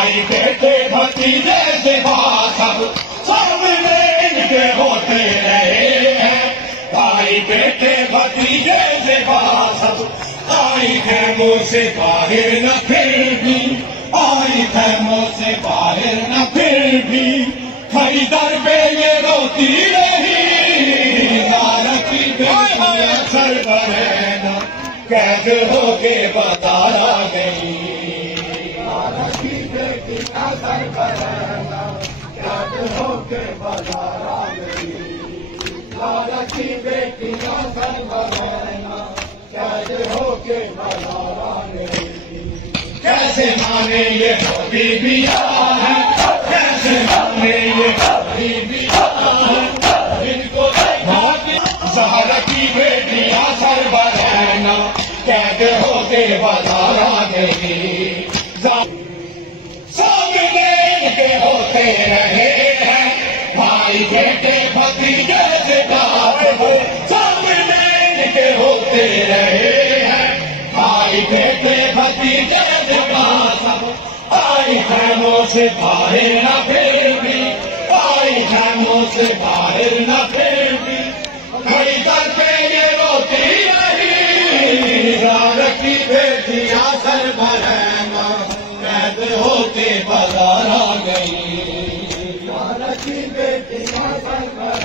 بھائی بیٹے بھتیجے سے سب سامنے ان کے ہوتے رہے ہیں، بھائی بیٹے بھتیجے سے سب آئی خیموں سے باہر نہ پھر بھی، آئی خیموں سے باہر نہ پھر بھی، کھڑی در پہ یہ روتی رہی، زارتی بیٹیاں سربراہ قید ہو کے بازارا گئی، زارتی بیٹیاں سربراہ قید ہو کے بازارا گئی، زارتی بیٹیاں سربراہ قید ہو کے بازارا گئی۔ کیسے مانے یہ حبیبیاں ہیں، کیسے مانے یہ حبیبیاں ہیں، جن کو دیکھا کہ زہرا کی بیٹیاں سربراہ قید ہو کے بازارا گئی، سامنے ان کے ہوتے رہے ہیں، بھائی بیٹے بھتیجے سے بات ہو، سامنے ان کے ہوتے رہے ہیں، بھائی بیٹے بھتیجے سے بات ہو، آئی خیموں سے باہر نہ پھر بھی، آئی خیموں سے باہر نہ پھر بھی، کھڑی در پہ یہ روتی رہی، زارتی بیٹیاں سربراہ قید ہو کے بازارا گئی، زارتی بیٹیاں سربراہ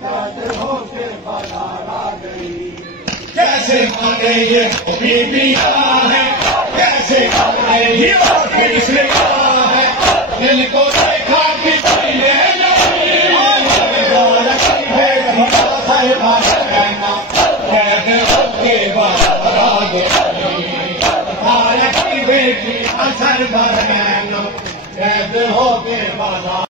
قید ہو کے بازارا گئی۔ کیسے مانے یہ حبیبیاں ہیں، کیسے مانے یہ حبیبیاں ہیں، دل کو دیکھا کہ کوئی نہیں، زارتی بیٹیاں سربراہ قید ہو کے بازارا گئی، زارتی بیٹیاں سربراہ قید ہو کے بازارا